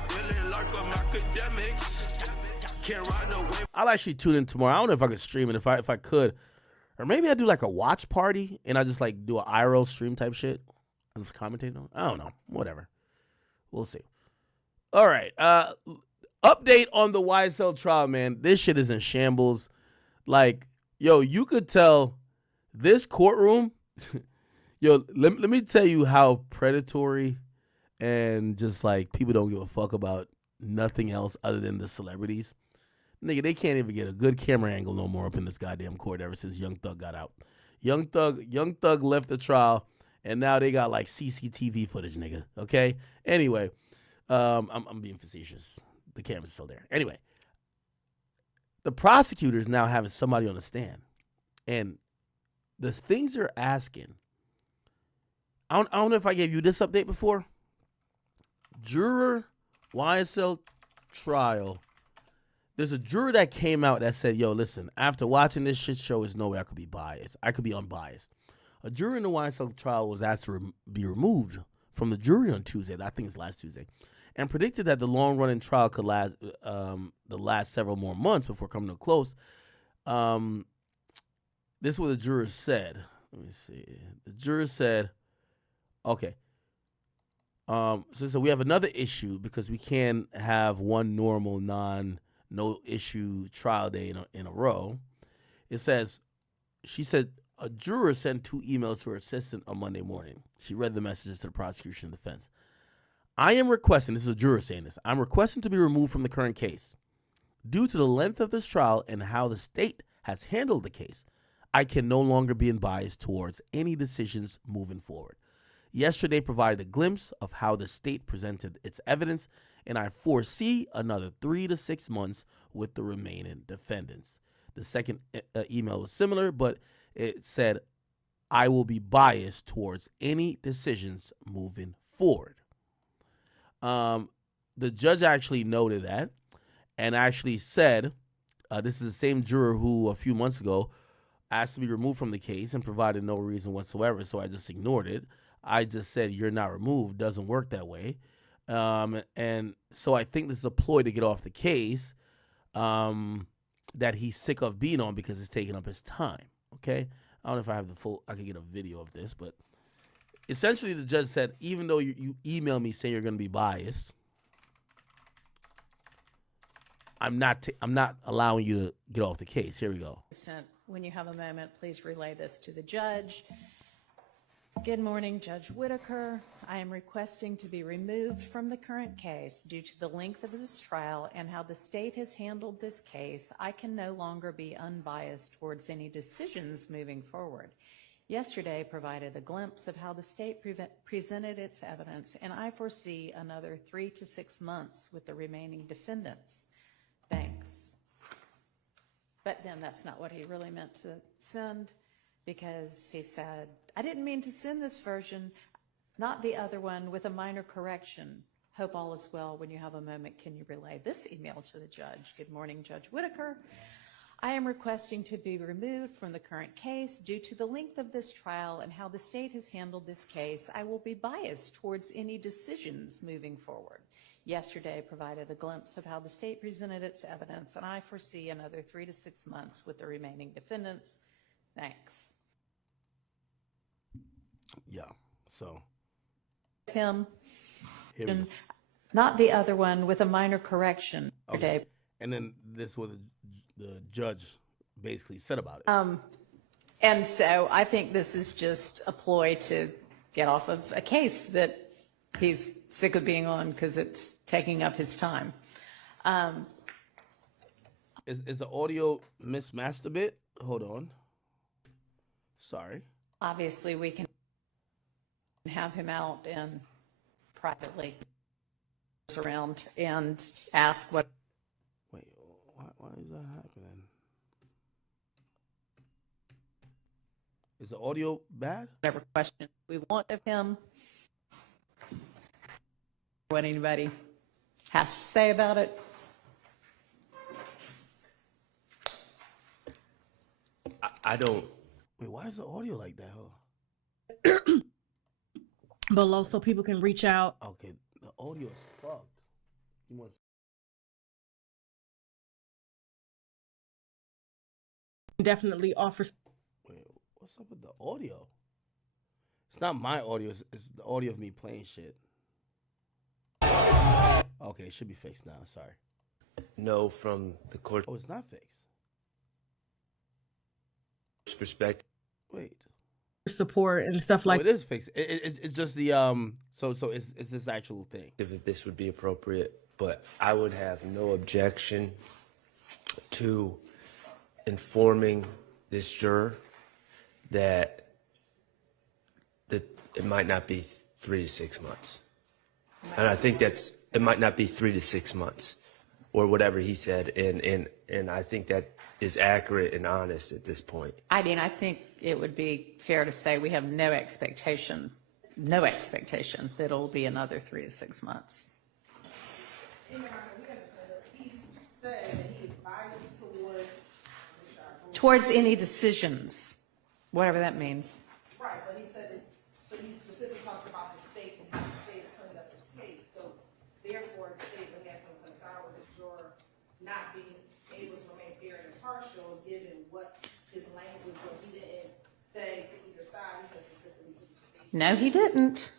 feeling like I'm Akademiks. Can't ride away. I'll actually tune in tomorrow. I don't know if I could stream it. If I could, or maybe I do like a watch party and I just like do an IRL stream type shit and just commentate on it. I don't know. Whatever. We'll see. All right. Update on the YSL trial, man. This shit is in shambles. Like, yo, you could tell this courtroom. Yo, let me tell you how predatory and just like people don't give a fuck about nothing else other than the celebrities. Nigga, they can't even get a good camera angle no more up in this goddamn court ever since Young Thug got out. Young Thug left the trial, and now they got like CCTV footage, nigga. Okay? Anyway, I'm being facetious. The camera's still there. Anyway, the prosecutors now having somebody on the stand, and the things they're asking, I don't know if I gave you this update before. Juror YSL trial. There's a juror that came out that said, yo, listen, after watching this shit show, there's no way I could be biased. I could be unbiased. A juror in the YSL trial was asked to be removed from the jury on Tuesday. I think it's last Tuesday. And predicted that the long-running trial could last several more months before coming to a close. This is what the juror said. Let me see. The juror said, okay. So we have another issue because we can't have one normal no issue trial day in a row. It says, she said, a juror sent 2 emails to her assistant on Monday morning. She read the messages to the prosecution and defense. I am requesting, this is a juror saying this, I'm requesting to be removed from the current case. Due to the length of this trial and how the state has handled the case, I can no longer be biased towards any decisions moving forward. Yesterday provided a glimpse of how the state presented its evidence, and I foresee another 3 to 6 months with the remaining defendants. The second email was similar, but it said, I will be biased towards any decisions moving forward. The judge actually noted that and actually said, this is the same juror who a few months ago asked to be removed from the case and provided no reason whatsoever, so I just ignored it. I just said, you're not removed. Doesn't work that way. And so I think this is a ploy to get off the case that he's sick of being on because it's taking up his time. Okay? I don't know if I have the full, I could get a video of this, but essentially the judge said, even though you email me saying you're going to be biased, I'm not allowing you to get off the case. Here we go. When you have a moment, please relay this to the judge. Good morning, Judge Whitaker. I am requesting to be removed from the current case due to the length of this trial and how the state has handled this case. I can no longer be unbiased towards any decisions moving forward. Yesterday provided a glimpse of how the state presented its evidence, and I foresee another 3 to 6 months with the remaining defendants. Thanks. But then that's not what he really meant to send, because he said, I didn't mean to send this version, not the other one, with a minor correction. Hope all is well. When you have a moment, can you relay this email to the judge? Good morning, Judge Whitaker. I am requesting to be removed from the current case due to the length of this trial and how the state has handled this case. I will be biased towards any decisions moving forward. Yesterday provided a glimpse of how the state presented its evidence, and I foresee another 3 to 6 months with the remaining defendants. Thanks. Yeah, so. Him, not the other one, with a minor correction. Okay. And then this is what the judge basically said about it. And so I think this is just a ploy to get off of a case that he's sick of being on because it's taking up his time. Is the audio mismatched a bit? Hold on. Sorry. Obviously, we can have him out and privately around and ask what. Wait, why is that happening? Is the audio bad? Whatever question we want of him, what anybody has to say about it. I don't. Wait, why is the audio like that? Huh? Below so people can reach out. Okay, the audio is fucked. He wants. Definitely offers. Wait, what's up with the audio? It's not my audio. It's the audio of me playing shit. Okay, it should be fixed now. Sorry. No, from the court's Oh, it's not fixed. perspective. Wait. Support and stuff like It is fixed. It's just the So it's this actual thing. If this would be appropriate, but I would have no objection to informing this juror that it might not be 3 to 6 months. And I think it might not be 3 to 6 months or whatever he said. And I think that is accurate and honest at this point. I mean, I think it would be fair to say we have no expectation that it'll be another 3 to 6 months. Towards any decisions, whatever that means. Right, but he said, but he specifically talked about the state and how the state is turning up its case. So therefore, the state would have some concern with the juror not being able to remain fair and impartial, given what his language was. He didn't say to either side. He said specifically to the state. No, he didn't.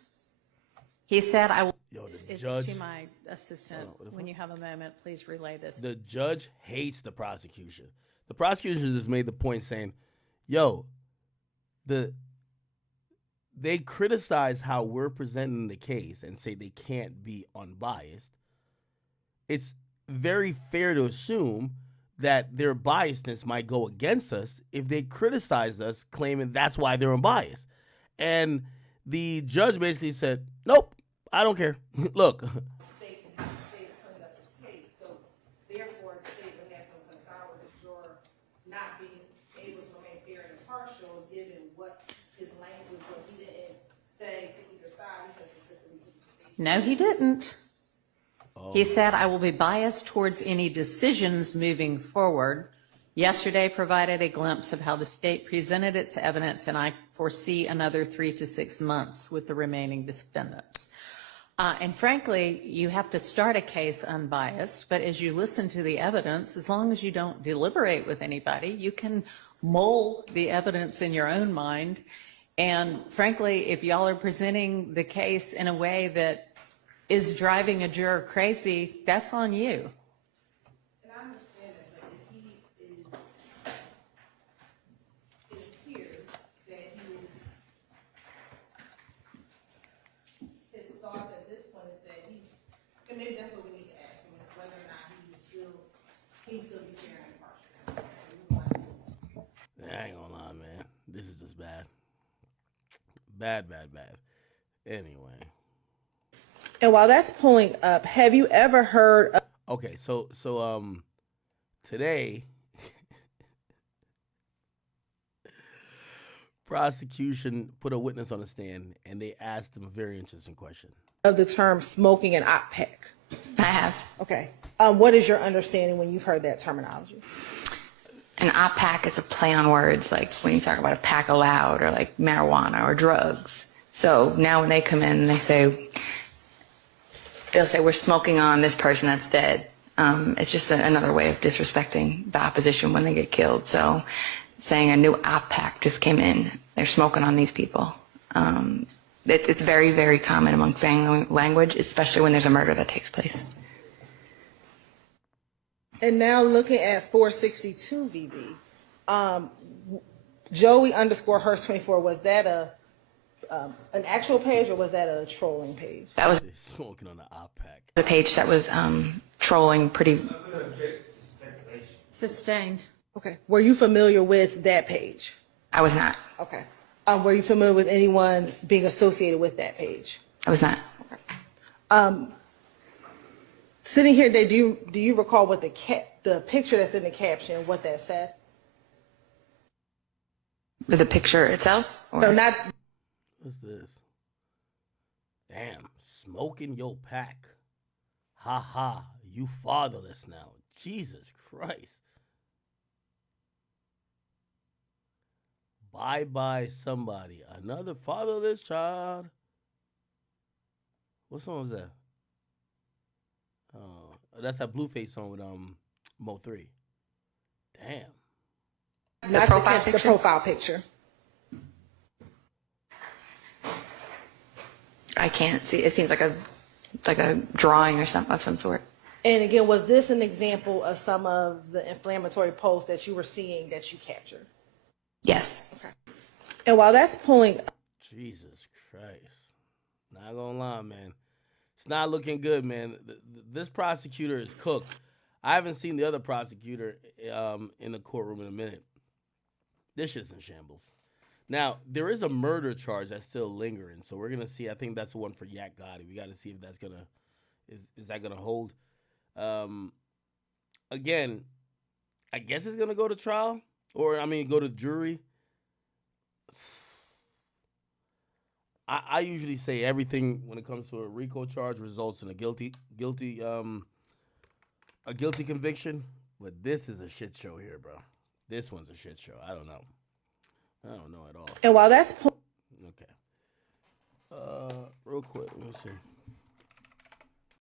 He said, I will. Yo, the It's judge. to my assistant. When you have a moment, please relay this. The judge hates the prosecution. The prosecution just made the point saying, yo, they criticize how we're presenting the case and say they can't be unbiased. It's very fair to assume that their biasness might go against us if they criticize us, claiming that's why they're unbiased. And the judge basically said, nope, I don't care. Look. State and how the state is turning up its case. So therefore, the state would have some concern with the juror not being able to remain fair and impartial, given what his language was. He didn't say to either side. He said specifically to the state. No, he didn't. He said, I will be biased towards any decisions moving forward. Yesterday provided a glimpse of how the state presented its evidence, and I foresee another 3 to 6 months with the remaining defendants. And frankly, you have to start a case unbiased, but as you listen to the evidence, as long as you don't deliberate with anybody, you can mull the evidence in your own mind. And frankly, if y'all are presenting the case in a way that is driving a juror crazy, that's on you. And I understand that, but if he is, it appears that he is, his thought at this point is that he, and maybe that's what we need to ask him, whether or not he still be fair and impartial. I ain't gonna lie, man. This is just bad. Bad. Anyway. And while that's pulling up, have you ever heard of Okay, so today prosecution put a witness on the stand and they asked him a very interesting question. the term smoking an Opp Pack? I have. Okay. What is your understanding when you've heard that terminology? An Opp Pack is a play on words, like when you talk about a pack of loud or like marijuana or drugs. So now when they come in and they'll say, we're smoking on this person that's dead. It's just another way of disrespecting the opposition when they get killed. So saying a new Opp Pack just came in, they're smoking on these people. It's very, very common among gang language, especially when there's a murder that takes place. And now looking at 462 VB, Joey _ Hurst 24, was that an actual page or was that a trolling page? That was They're smoking on the Opp Pack. the page that was trolling pretty. Sustained. Okay. Were you familiar with that page? I was not. Okay. Were you familiar with anyone being associated with that page? I was not. Sitting here today, do you recall what the picture that's in the caption, what that said? With the picture itself? Or? No, not. What's this? Damn, smoking your pack. Ha ha, you fatherless now. Jesus Christ. Bye bye somebody. Another fatherless child. What song is that? Oh That's that Blueface song with Mo3. Damn. Not profile the picture? profile picture. I can't see. It seems like a drawing or some of some sort. And again, was this an example of some of the inflammatory posts that you were seeing that you captured? Yes. Okay. And while that's pulling, Jesus Christ. Not gonna lie, man. It's not looking good, man. This prosecutor is cooked. I haven't seen the other prosecutor in the courtroom in a minute. This shit's in shambles. Now, there is a murder charge that's still lingering, so we're gonna see. I think that's the one for Yak Gotti. We gotta see if that's gonna is that gonna hold. Again, I guess it's gonna go to trial, or I mean, go to jury. I usually say everything when it comes to a RICO charge results in a guilty conviction, but this is a shit show here, bro. This one's a shit show. I don't know at all. and while that's Okay. Real quick, let me see.